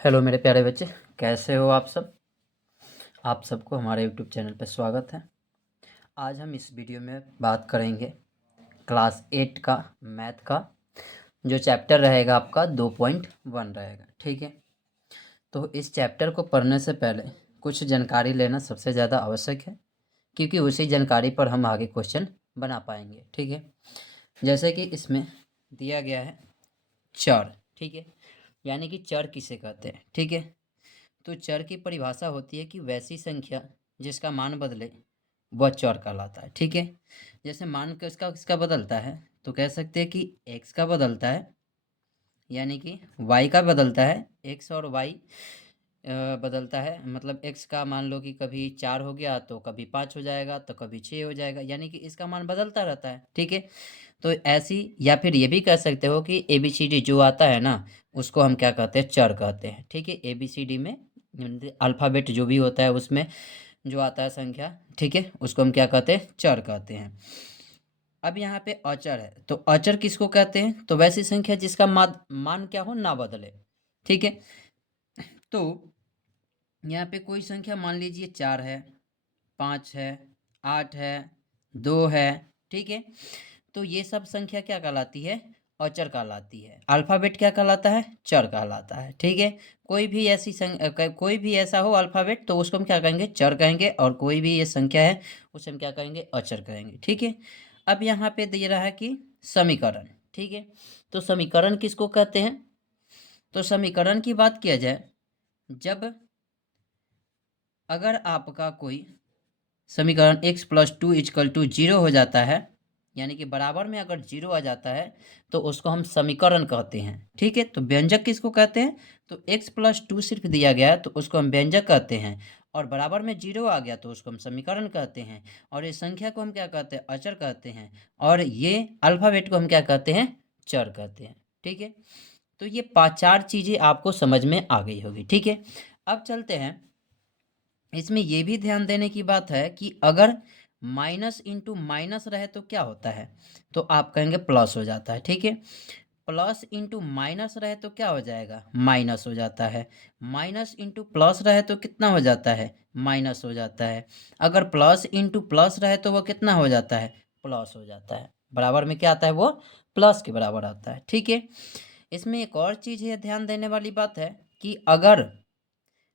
Hello मेरे प्यारे बच्चे, कैसे हो आप सब। आप सबको हमारे यूट्यूब चैनल पर स्वागत है। आज हम इस वीडियो में बात करेंगे क्लास 8 का मैथ का, जो चैप्टर रहेगा आपका 2.1 रहेगा। ठीक है, तो इस चैप्टर को पढ़ने से पहले कुछ जानकारी लेना सबसे ज़्यादा आवश्यक है, क्योंकि उसी जानकारी पर हम आगे क्वेश्चन बना पाएंगे। ठीक है, जैसे कि इसमें दिया गया है चर। ठीक है, यानी कि चर किसे कहते हैं। ठीक है, तो चर की परिभाषा होती है कि वैसी संख्या जिसका मान बदले वह चर कहलाता है। ठीक है, जैसे मान किसका किसका बदलता है, तो कह सकते हैं कि x का बदलता है, यानी कि y का बदलता है। x और y बदलता है, मतलब x का मान लो कि कभी 4 हो गया तो कभी 5 हो जाएगा, तो कभी 6 हो जाएगा, यानी कि इसका मान बदलता रहता है। ठीक है, तो ऐसी, या फिर ये भी कह सकते हो कि ABCD जो आता है ना, उसको हम क्या कहते हैं, चर कहते हैं। ठीक है, ABCD में अल्फ़ाबेट जो भी होता है उसमें जो आता है संख्या, ठीक है, उसको हम क्या कहते हैं, चर कहते हैं। अब यहाँ पे अचर है, तो अचर किसको कहते हैं, तो वैसी संख्या जिसका मान क्या हो, ना बदले। ठीक है, तो यहाँ पे कोई संख्या मान लीजिए 4 है, 5 है, 8 है, 2 है। ठीक है, तो ये सब संख्या क्या कहलाती है, अचर कहलाती है। अल्फ़ाबेट क्या कहलाता है, चर कहलाता है। ठीक है, कोई भी ऐसा हो अल्फ़ाबेट, तो उसको हम क्या कहेंगे, चर कहेंगे, और कोई भी ये संख्या है उसे हम क्या कहेंगे, अचर कहेंगे। ठीक है, अब यहाँ पे दे रहा है कि समीकरण। ठीक है, तो समीकरण किसको कहते हैं, तो समीकरण की बात किया जाए, जब अगर आपका कोई समीकरण x प्लस 2 इक्वल टू 0 हो जाता है, यानी कि बराबर में अगर 0 आ जाता है, तो उसको हम समीकरण कहते हैं। ठीक है, तो व्यंजक किसको कहते हैं, तो x प्लस 2 सिर्फ दिया गया है तो उसको हम व्यंजक कहते हैं, और बराबर में 0 आ गया तो उसको हम समीकरण कहते हैं, और इस संख्या को हम क्या कहते हैं, अचर कहते हैं, और ये अल्फ़ाबेट को हम क्या कहते हैं, चर कहते हैं। ठीक है, तो ये 4 चीज़ें आपको समझ में आ गई होगी। ठीक है, अब चलते हैं, इसमें यह भी ध्यान देने की बात है कि अगर माइनस इंटू माइनस रहे तो क्या होता है, तो आप कहेंगे प्लस हो जाता है। ठीक है, प्लस इंटू माइनस रहे तो क्या हो जाएगा, माइनस हो जाता है। माइनस इंटू प्लस रहे तो कितना हो जाता है, माइनस हो जाता है। अगर प्लस इंटू प्लस रहे तो वो कितना हो जाता है, प्लस हो जाता है। बराबर में क्या आता है, वो प्लस के बराबर आता है। ठीक है, इसमें एक और चीज़ है, ध्यान देने वाली बात है कि अगर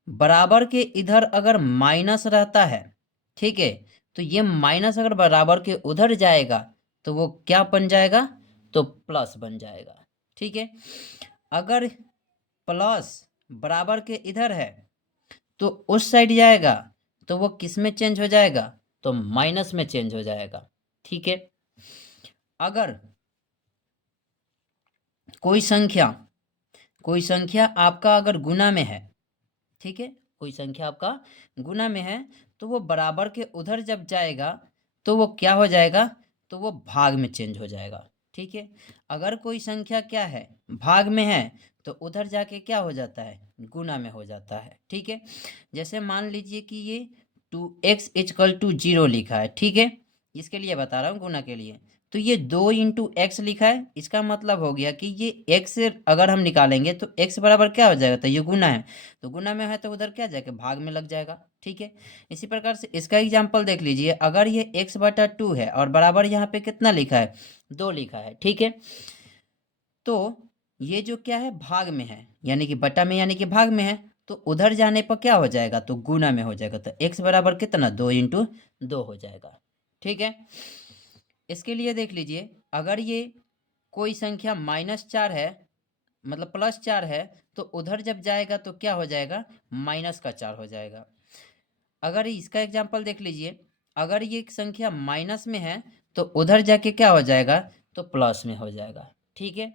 बराबर के इधर अगर माइनस रहता है, ठीक है, तो ये माइनस अगर बराबर के उधर जाएगा तो वो क्या बन जाएगा, तो प्लस बन जाएगा। ठीक है, अगर प्लस बराबर के इधर है तो उस साइड जाएगा तो वो किस में चेंज हो जाएगा, तो माइनस में चेंज हो जाएगा। ठीक है, अगर कोई संख्या आपका अगर गुना में है, ठीक है, कोई संख्या आपका गुना में है, तो वो बराबर के उधर जब जाएगा तो वो क्या हो जाएगा, तो वो भाग में चेंज हो जाएगा। ठीक है, अगर कोई संख्या क्या है, भाग में है, तो उधर जाके क्या हो जाता है, गुना में हो जाता है। ठीक है, जैसे मान लीजिए कि ये 2x इक्वल टू 0 लिखा है। ठीक है, इसके लिए बता रहा हूँ, गुना के लिए, तो ये 2 इंटू एक्स लिखा है, इसका मतलब हो गया कि ये x अगर हम निकालेंगे तो x बराबर क्या हो जाएगा, तो ये गुना है, तो गुना में है तो उधर क्या जाएगा, भाग में लग जाएगा। ठीक है, इसी प्रकार से इसका एग्जाम्पल देख लीजिए, अगर ये x/2 है और बराबर यहाँ पे कितना लिखा है, 2 लिखा है। ठीक है, तो ये जो क्या है, भाग में है, यानी कि बटा में, यानी कि भाग में है, तो उधर जाने पर क्या हो जाएगा, तो गुना में हो जाएगा, तो x बराबर कितना, 2 इंटू 2 हो जाएगा। ठीक है, इसके लिए देख लीजिए, अगर ये कोई संख्या -4 है, मतलब +4 है, तो उधर जब जाएगा तो क्या हो जाएगा, -4 हो जाएगा। अगर इसका एग्जाम्पल देख लीजिए, अगर ये एक संख्या माइनस में है तो उधर जाके क्या हो जाएगा, तो प्लस में हो जाएगा। ठीक है,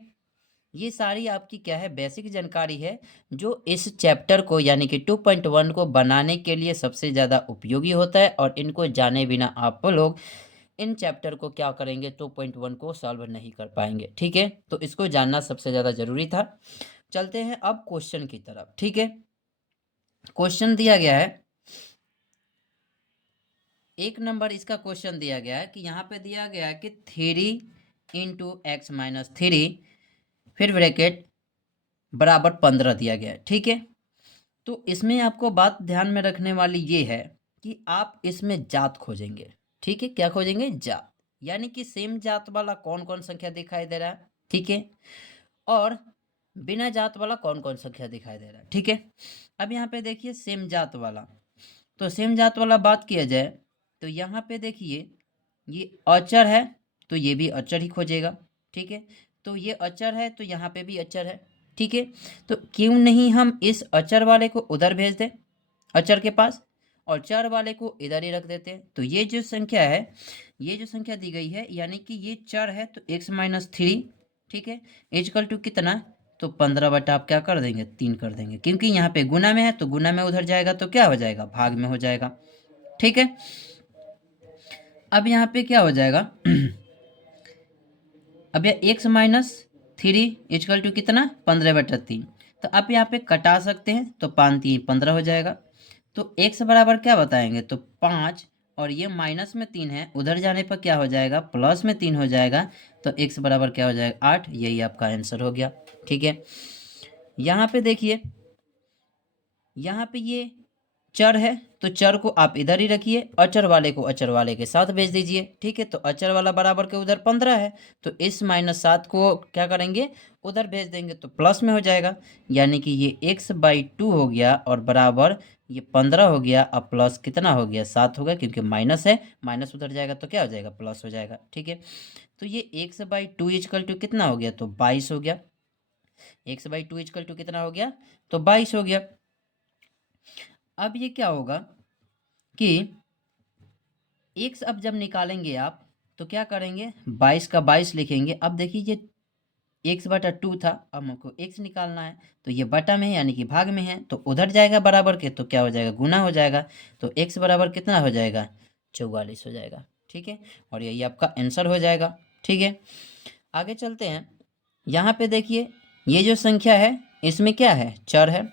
ये सारी आपकी क्या है, बेसिक जानकारी है, जो इस चैप्टर को यानी कि 2.1 को बनाने के लिए सबसे ज़्यादा उपयोगी होता है, और इनको जाने बिना आप लोग इन चैप्टर को क्या करेंगे, 2.1 को सॉल्व नहीं कर पाएंगे। ठीक है, तो इसको जानना सबसे ज़्यादा ज़रूरी था। चलते हैं अब क्वेश्चन की तरफ। ठीक है, क्वेश्चन दिया गया है, एक नंबर इसका क्वेश्चन दिया गया है कि यहाँ पे दिया गया है कि 3 इंटू x-3 फिर ब्रैकेट बराबर 15 दिया गया है। ठीक है, तो इसमें आपको बात ध्यान में रखने वाली ये है कि आप इसमें जात खोजेंगे। ठीक है, क्या खोजेंगे? जात, यानी कि सेम जात वाला कौन कौन संख्या दिखाई दे रहा है। ठीक है, और बिना जात वाला कौन कौन संख्या दिखाई दे रहा है। ठीक है, अब यहाँ पे देखिए सेम जात वाला, तो सेम जात वाला बात किया जाए तो यहाँ पे देखिए ये अचर है तो ये भी अचर ही खोजेगा। ठीक है, तो ये अचर है तो यहाँ पे भी अचर है। ठीक है, तो क्यों नहीं हम इस अचर वाले को उधर भेज दें अचर के पास, और चर वाले को इधर ही रख देते हैं। तो ये जो संख्या है, ये जो संख्या दी गई है, यानी कि ये चर है तो x-3, ठीक है, इजकल टू कितना? तो 15 बटा आप क्या कर देंगे? 3 कर देंगे, क्योंकि यहाँ पे गुना में है तो गुना में उधर जाएगा तो क्या हो जाएगा? भाग में हो जाएगा। ठीक है, अब यहाँ पे क्या हो जाएगा? अब ये x-3 इजकल टू कितना? 15/3। तो आप यहाँ पे कटा सकते हैं, तो 5×3 15 हो जाएगा। तो x बराबर क्या बताएंगे? तो 5, और ये माइनस में 3 है, उधर जाने पर क्या हो जाएगा? प्लस में 3 हो जाएगा। तो x बराबर क्या हो जाएगा? 8। यही आपका आंसर हो गया। ठीक है, यहाँ पे देखिए, यहाँ पे ये चर है तो चर को आप इधर ही रखिए, अचर वाले को अचर वाले के साथ भेज दीजिए। ठीक है, तो अचर वाला बराबर के उधर 15 है, तो इस -7 को क्या करेंगे? उधर भेज देंगे तो प्लस में हो जाएगा, यानी कि ये x/2 हो गया और बराबर ये 15 हो गया। अब प्लस कितना हो गया? 7 हो गया, क्योंकि माइनस है, माइनस उधर जाएगा तो क्या हो जाएगा? प्लस हो जाएगा। ठीक है, तो ये x/2 इजकल टू कितना हो गया? तो 22 हो गया। x/2 इजकल टू कितना हो गया? तो 22 हो गया। अब ये क्या होगा कि x अब जब निकालेंगे आप तो क्या करेंगे? 22 का 22 लिखेंगे। अब देखिए ये x/2 था, अब हमको x निकालना है, तो ये बटा में है यानी कि भाग में है, तो उधर जाएगा बराबर के तो क्या हो जाएगा? गुना हो जाएगा। तो x बराबर कितना हो जाएगा? 44 हो जाएगा। ठीक है, और यही आपका आंसर हो जाएगा। ठीक है, आगे चलते हैं। यहाँ पे देखिए ये जो संख्या है इसमें क्या है? चर है,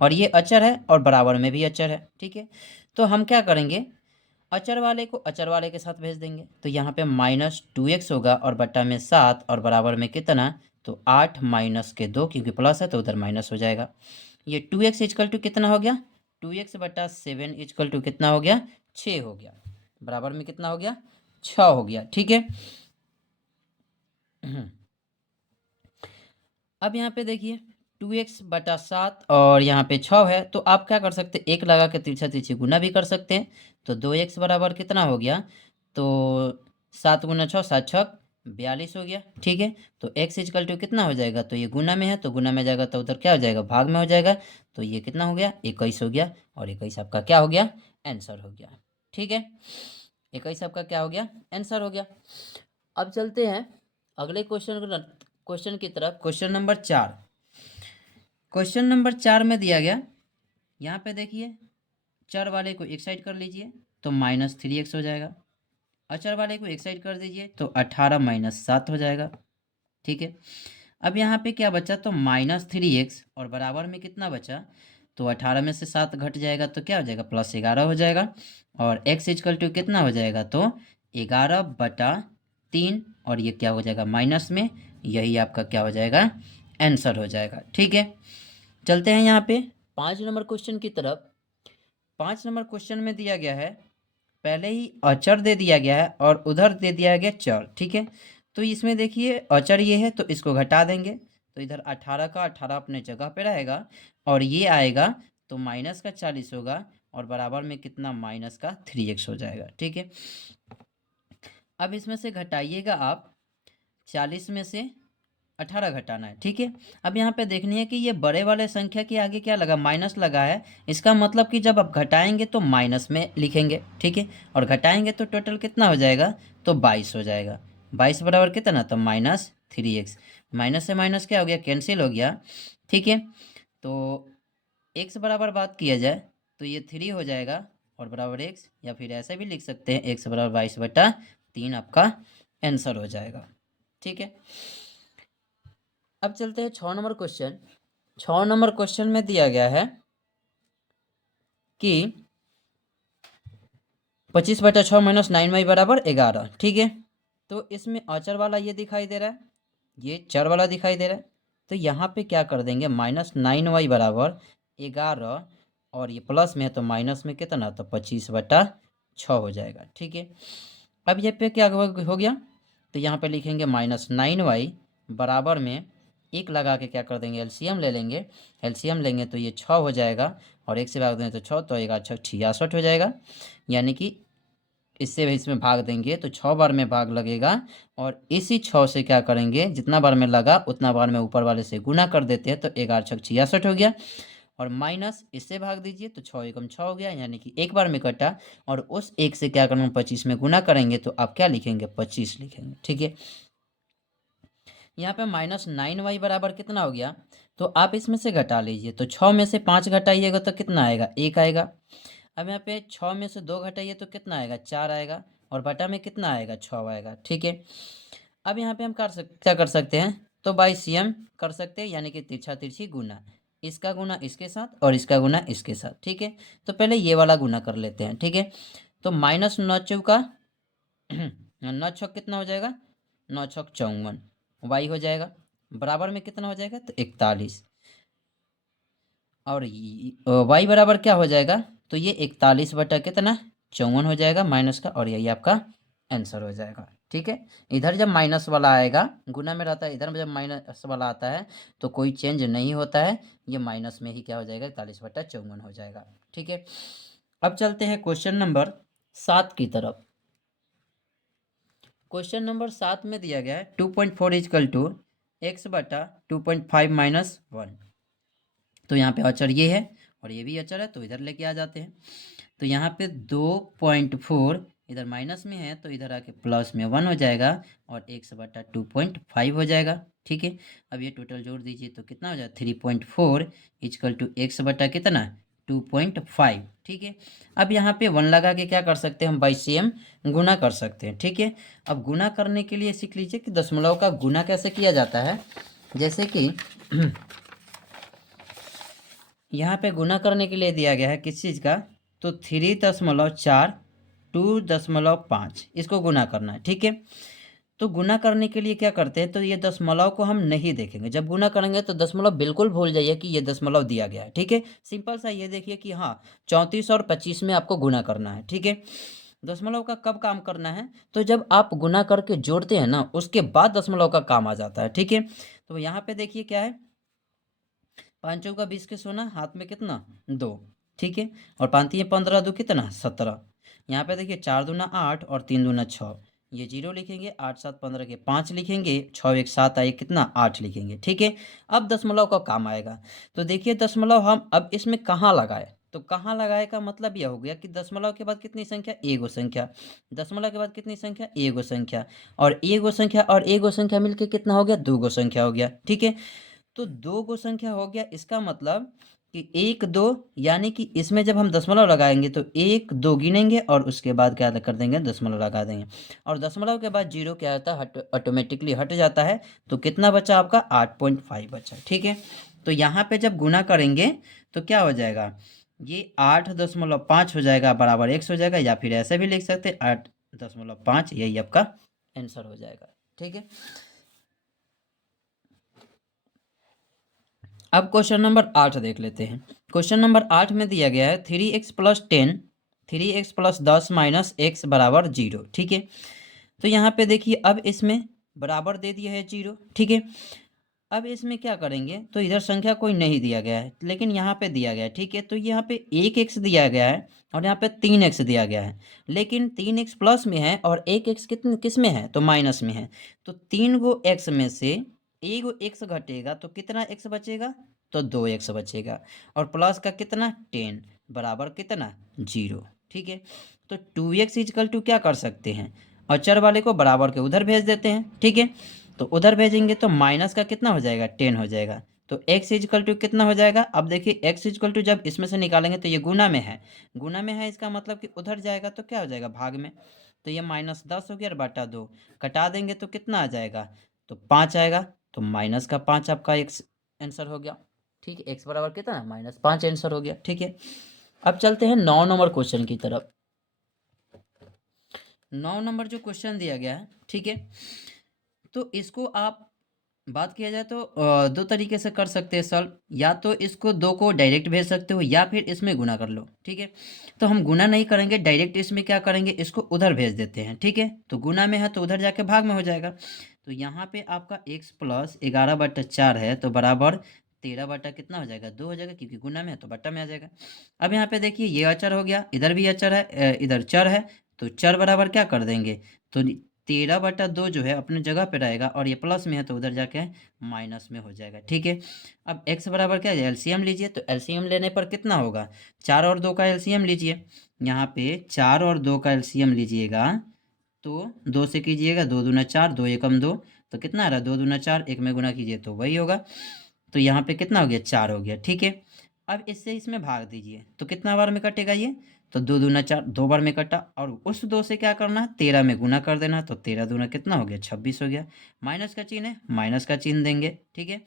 और ये अचर है और बराबर में भी अचर है। ठीक है, तो हम क्या करेंगे? अचर वाले को अचर वाले के साथ भेज देंगे, तो यहाँ पे -2x होगा और बट्टा में 7 और बराबर में कितना? तो 8 - 2, क्योंकि प्लस है तो उधर माइनस हो जाएगा। ये 2x इजकल टू कितना हो गया? 2x/7 इजकल टू कितना हो गया? 6 हो गया। बराबर में कितना हो गया? 6 हो गया। ठीक है, अब यहाँ पे देखिए 2x/7 और यहाँ पे 6 है, तो आप क्या कर सकते हैं? एक लगा के तिरछा तिरछी गुना भी कर सकते हैं। तो 2x बराबर कितना हो गया? तो 7 × 6 7 6 42 हो गया। ठीक है, तो x इजकल टू कितना हो जाएगा? तो ये गुना में है तो गुना में जाएगा तो उधर क्या हो जाएगा? भाग में हो जाएगा। तो ये कितना हो गया? 21 हो गया, और 21 आपका क्या हो गया? आंसर हो गया। ठीक है, 21 आपका क्या हो गया? आंसर हो गया। अब चलते हैं अगले क्वेश्चन की तरफ। क्वेश्चन नंबर 4, क्वेश्चन नंबर 4 में दिया गया, यहाँ पे देखिए चर वाले को एक साइड कर लीजिए तो -3x हो जाएगा, अचर वाले को एक साइड कर दीजिए तो 18 - 7 हो जाएगा। ठीक है, अब यहाँ पे क्या बचा? तो -3x, और बराबर में कितना बचा? तो 18 में से 7 घट जाएगा तो क्या हो जाएगा? +11 हो जाएगा, और x इजकल टू कितना हो जाएगा? तो 11/3, और ये क्या हो जाएगा? माइनस में। यही आपका क्या हो जाएगा? आंसर हो जाएगा। ठीक है, चलते हैं यहाँ पे 5 नंबर क्वेश्चन की तरफ। 5 नंबर क्वेश्चन में दिया गया है, पहले ही अचर दे दिया गया है और उधर दे दिया गया चर। ठीक है, तो इसमें देखिए अचर ये है तो इसको घटा देंगे, तो इधर 18 का 18 अपने जगह पे रहेगा, और ये आएगा तो -40 होगा, और बराबर में कितना? -3x हो जाएगा। ठीक है, अब इसमें से घटाइएगा आप, 40 में से 18 घटाना है। ठीक है, अब यहाँ पे देखनी है कि ये बड़े वाले संख्या के आगे क्या लगा? माइनस लगा है। इसका मतलब कि जब आप घटाएंगे तो माइनस में लिखेंगे। ठीक है, और घटाएंगे तो टोटल कितना हो जाएगा? तो 22 हो जाएगा। 22 बराबर कितना? तो -3x। माइनस से माइनस क्या हो गया? कैंसिल हो गया। ठीक है, तो x बराबर बात किया जाए तो ये 3 हो जाएगा और बराबर x, या फिर ऐसे भी लिख सकते हैं x बराबर 22/3 आपका आंसर हो जाएगा। ठीक है, अब चलते हैं 6 नंबर क्वेश्चन। 6 नंबर क्वेश्चन में दिया गया है कि 25/6 - 9y बराबर 11। ठीक है, तो इसमें अचर वाला ये दिखाई दे रहा है, ये चर वाला दिखाई दे रहा है, तो यहाँ पे क्या कर देंगे? -9y बराबर 11 और ये प्लस में है तो माइनस में कितना, तो 25/6 हो जाएगा। ठीक है, अब ये पे क्या हो गया, तो यहाँ पे लिखेंगे -9y बराबर में एक लगा के क्या कर देंगे, एलसीएम ले लेंगे। एलसीएम लेंगे तो ये 6 हो जाएगा और एक से भाग देंगे तो 6, तो एक 6 66 हो जाएगा। यानी कि इससे इसमें भाग देंगे तो 6 बार में भाग लगेगा और इसी 6 से क्या करेंगे, जितना बार में लगा उतना बार में ऊपर वाले से गुना कर देते हैं, तो 11 6 66 हो गया। और माइनस इससे भाग दीजिए तो 6 एकम 6 हो गया, यानी कि एक बार में कटा। और उस एक से क्या करेंगे, 25 में गुना करेंगे तो आप क्या लिखेंगे, 25 लिखेंगे। ठीक है, यहाँ पे -9y बराबर कितना हो गया, तो आप इसमें से घटा लीजिए, तो 6 में से 5 घटाइएगा तो कितना आएगा, 1 आएगा। अब यहाँ पे 6 में से 2 घटाइए तो कितना आएगा, 4 आएगा। और बटा में कितना आएगा, 6 आएगा। ठीक है, अब यहाँ पे हम क्या कर सकते हैं, तो बाई सीएम कर सकते हैं, यानी कि तिरछा तिरछी गुना, इसका गुना इसके साथ और इसका गुना इसके साथ। ठीक है, तो पहले ये वाला गुना कर लेते हैं। ठीक है, तो -9 चौका 9 छक कितना हो जाएगा, 9 छक 54 वाई हो जाएगा, बराबर में कितना हो जाएगा, तो 41। और वाई बराबर क्या हो जाएगा, तो ये 41 बटा कितना, 54 हो जाएगा माइनस का, और यही आपका आंसर हो जाएगा। ठीक है, इधर जब माइनस वाला आएगा, गुना में रहता है, इधर जब माइनस वाला आता है तो कोई चेंज नहीं होता है, ये माइनस में ही क्या हो जाएगा, 41/54 हो जाएगा। ठीक है, अब चलते हैं क्वेश्चन नंबर 7 की तरफ। क्वेश्चन नंबर 7 में दिया गया है 2.4 इजकल टू x/2.5 - 1। तो यहाँ पे अचर ये है और ये भी अचर है, तो इधर लेके आ जाते हैं। तो यहाँ पे 2.4 इधर माइनस में है, तो इधर आके प्लस में 1 हो जाएगा और x/2.5 हो जाएगा। ठीक है, अब ये टोटल जोड़ दीजिए तो कितना हो जाएगा, 3.4 इजकल टू x बटा कितना, 2.5। ठीक है, अब यहाँ पे 1 लगा के क्या कर सकते हैं, हम बाई सीएम गुना कर सकते हैं। ठीक है, अब गुना करने के लिए सीख लीजिए कि दशमलव का गुना कैसे किया जाता है। जैसे कि यहाँ पे गुना करने के लिए दिया गया है किस चीज़ का, तो 3.4 2.5 इसको गुना करना है। ठीक है, तो गुना करने के लिए क्या करते हैं, तो ये दशमलव को हम नहीं देखेंगे, जब गुना करेंगे तो दशमलव बिल्कुल भूल जाइए कि ये दशमलव दिया गया है। ठीक है, सिंपल सा ये देखिए कि हाँ 34 और 25 में आपको गुना करना है। ठीक है, दशमलव का कब काम करना है, तो जब आप गुना करके जोड़ते हैं ना, उसके बाद दशमलव का काम आ जाता है। ठीक है, तो यहाँ पे देखिए क्या है, 5 चौका 20 के सोना, हाथ में कितना, 2। ठीक है, और 5 तिये 15 दो कितना, 17। यहाँ पे देखिए 4 दूना 8 और 3 दूना 6, ये 0 लिखेंगे, 8 7 15 के 5 लिखेंगे, 6 1 7 आए कितना, 8 लिखेंगे। ठीक है, अब दशमलव का काम आएगा, तो देखिए दशमलव हम अब इसमें कहाँ लगाए, तो कहाँ लगाए का मतलब यह हो गया कि दशमलव के बाद कितनी संख्या, एगो संख्या, दशमलव के बाद कितनी संख्या, एगो संख्या, और एगो संख्या और एगो संख्या मिलके कितना हो गया, 2 गो संख्या हो गया। ठीक है, तो 2 गो संख्या हो गया, इसका मतलब कि 1 2, यानी कि इसमें जब हम दशमलव लगाएंगे तो 1 2 गिनेंगे और उसके बाद क्या कर देंगे, दशमलव लगा देंगे, और दशमलव के बाद 0 क्या होता है, ऑटोमेटिकली हट जाता है, तो कितना बचा आपका, 8.5 बचा। ठीक है, तो यहाँ पे जब गुना करेंगे तो क्या हो जाएगा, ये 8.5 हो जाएगा बराबर x हो जाएगा, या फिर ऐसे भी लिख सकते हैं 8.5, यही आपका आंसर हो जाएगा। ठीक है, अब क्वेश्चन नंबर 8 देख लेते हैं। क्वेश्चन नंबर 8 में दिया गया है 3x + 10 3x + 10 - x बराबर 0। ठीक है, तो यहाँ पे देखिए अब इसमें बराबर दे दिया है 0। ठीक है, अब इसमें क्या करेंगे, तो इधर संख्या कोई नहीं दिया गया है, लेकिन यहाँ पे दिया गया है। ठीक है, तो यहाँ पे 1x दिया गया है और यहाँ पे 3x दिया गया है, लेकिन 3x प्लस में है और 1x किस में है, तो माइनस में है। तो 3 गो x में से एगो x घटेगा तो कितना x बचेगा, तो 2x बचेगा, और प्लस का कितना 10 बराबर कितना 0। ठीक है, तो 2x इजकल टू क्या कर सकते हैं, अचर वाले को बराबर के उधर भेज देते हैं। ठीक है, तो उधर भेजेंगे तो माइनस का कितना हो जाएगा, 10 हो जाएगा, तो x इजकल टू कितना हो जाएगा, अब देखिए x इजकल टू जब इसमें से निकालेंगे तो ये गुना में है, गुना में है, इसका मतलब कि उधर जाएगा तो क्या हो जाएगा, भाग में, तो ये -10 हो गया और बटा 2 कटा देंगे तो कितना आ जाएगा, तो 5 आएगा, तो -5 आपका x आंसर हो गया। ठीक है, x बराबर कितना, -5 आंसर हो गया। ठीक है, अब चलते हैं 9 नंबर क्वेश्चन की तरफ। 9 नंबर जो क्वेश्चन दिया गया है, ठीक है, तो इसको आप बात किया जाए तो दो तरीके से कर सकते हैं सॉल्व। या तो इसको 2 को डायरेक्ट भेज सकते हो या फिर इसमें गुना कर लो, ठीक है। तो हम गुना नहीं करेंगे, डायरेक्ट इसमें क्या करेंगे, इसको उधर भेज देते हैं, ठीक है। तो गुना में है तो उधर जाके भाग में हो जाएगा। तो यहाँ पे आपका x प्लस 11/4 है तो बराबर 13 बटा कितना हो जाएगा, 2 हो जाएगा, क्योंकि गुना में है तो बट्टा में आ जाएगा। अब यहाँ पे देखिए ये अचर हो गया, इधर भी अचर है, इधर चर है, तो चर बराबर क्या कर देंगे, तो 13/2 जो है अपने जगह पे रहेगा, और ये प्लस में है तो उधर जाके माइनस में हो जाएगा, ठीक है। अब x बराबर क्या है, एलसीएम लीजिए, तो एलसीएम लेने पर कितना होगा, 4 और 2 का एलसीएम लीजिए। यहाँ पे 4 और 2 का एलसीएम लीजिएगा तो 2 से कीजिएगा, 2 दूना 4, 2 एकम 2, तो कितना आ रहा है, 2 दूना 4, एक में गुना कीजिए तो वही होगा। तो यहाँ पे कितना हो गया, 4 हो गया, ठीक है। अब इससे इसमें भाग दीजिए तो कितना बार में कटेगा ये, तो 2 दूना 4, 2 बार में कटा, और उस 2 से क्या करना है, 13 में गुना कर देना, तो 13 दूना कितना हो गया, 26 हो गया। माइनस का चिन्ह है, माइनस का चिन्ह देंगे, ठीक है।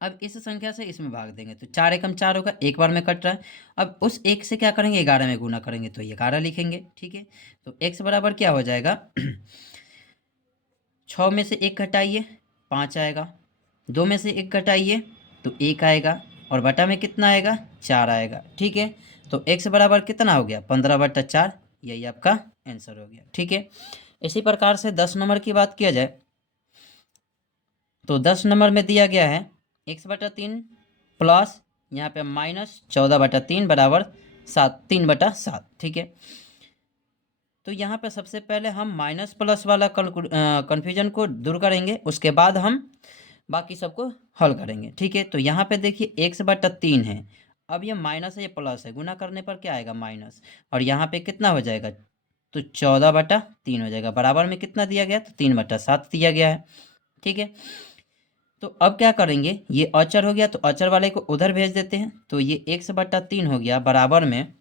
अब इस संख्या से इसमें भाग देंगे तो 4 एकम 4 होगा, एक बार में कट रहा है। अब उस एक से क्या करेंगे, 11 में गुना करेंगे तो 11 लिखेंगे, ठीक है। तो x बराबर क्या हो जाएगा 6 में से 1 घटाइए 5 आएगा, 2 में से 1 घटाइए तो 1 आएगा, और बटा में कितना आएगा, 4 आएगा, ठीक है। तो x बराबर कितना हो गया, 15/4, यही आपका आंसर हो गया, ठीक है। इसी प्रकार से 10 नंबर की बात किया जाए तो 10 नंबर में दिया गया है x/3 प्लस यहाँ पे माइनस 14/3 बराबर 3/7, ठीक है। तो यहाँ पे सबसे पहले हम माइनस प्लस वाला कन्फ्यूजन को दूर करेंगे, उसके बाद हम बाकी सबको हल करेंगे, ठीक है। तो यहाँ पे देखिए x/3 है, अब ये माइनस है ये प्लस है, गुना करने पर क्या आएगा, माइनस, और यहाँ पे कितना हो जाएगा, तो 14/3 हो जाएगा, बराबर में कितना दिया गया, तो 3/7 दिया गया है, ठीक है। तो अब क्या करेंगे, ये अचर हो गया तो अचर वाले को उधर भेज देते हैं, तो ये x/3 हो गया, बराबर में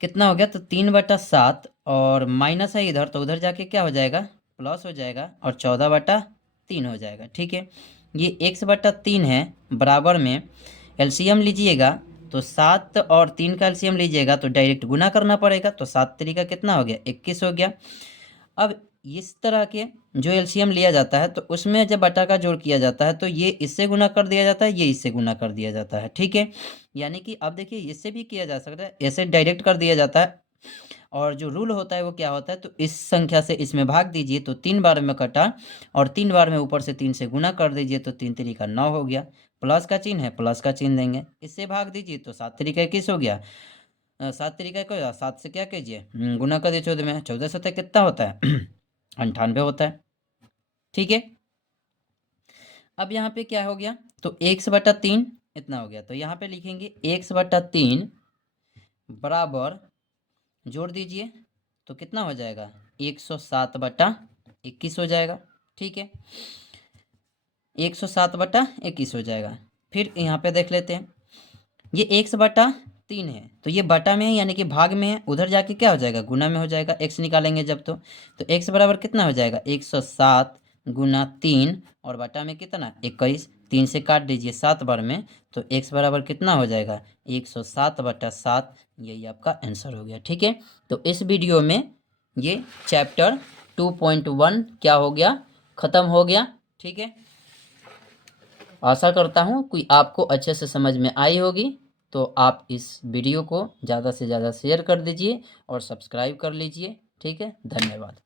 कितना हो गया, तो 3/7, और माइनस है इधर तो उधर जाके क्या हो जाएगा, प्लस हो जाएगा, और 14/3 हो जाएगा, ठीक है। ये x/3 है, बराबर में एलसीएम लीजिएगा तो 7 और 3 का एलसीएम लीजिएगा तो डायरेक्ट गुना करना पड़ेगा, तो 7 तरीका कितना हो गया, 21 हो गया। अब इस तरह के जो एलसीएम लिया जाता है तो उसमें जब बटा का जोड़ किया जाता है तो ये इससे गुना कर दिया जाता है, ये इससे गुना कर दिया जाता है, ठीक है। यानी कि अब देखिए इससे भी किया जा सकता है, ऐसे डायरेक्ट कर दिया जाता है, और जो रूल होता है वो क्या होता है, तो इस संख्या से इसमें भाग दीजिए तो 3 बार में कटा, और 3 बार में ऊपर से 3 से गुना कर दीजिए तो 3 तरीका 9 हो गया, प्लस का चिन्ह है प्लस का चिन्ह देंगे, इससे भाग दीजिए तो 7 तरीका 21 हो गया। 7 तरीका को 7 से क्या कीजिए, गुना कर दिए 14 में, 14 से कितना होता है 98 होता है, ठीक है। अब यहाँ पे क्या हो गया, तो x/3 इतना हो गया, तो यहाँ पे लिखेंगे x/3 बराबर, जोड़ दीजिए तो कितना हो जाएगा, 107/21 हो जाएगा, ठीक है। 107/21 हो जाएगा। फिर यहाँ पे देख लेते हैं, ये x/3 है तो ये बटा में है यानी कि भाग में है, उधर जाके क्या हो जाएगा, गुना में हो जाएगा, x निकालेंगे जब तो x बराबर कितना हो जाएगा, 107 गुना 3, और बटा में कितना 21, 3 से काट दीजिए 7 बार में, तो x बराबर कितना हो जाएगा, 107/7, यही आपका आंसर हो गया, ठीक है। तो इस वीडियो में ये चैप्टर 2.1 क्या हो गया, ख़त्म हो गया, ठीक है। आशा करता हूँ कि आपको अच्छे से समझ में आई होगी, तो आप इस वीडियो को ज़्यादा से ज़्यादा शेयर कर दीजिए और सब्सक्राइब कर लीजिए, ठीक है। धन्यवाद।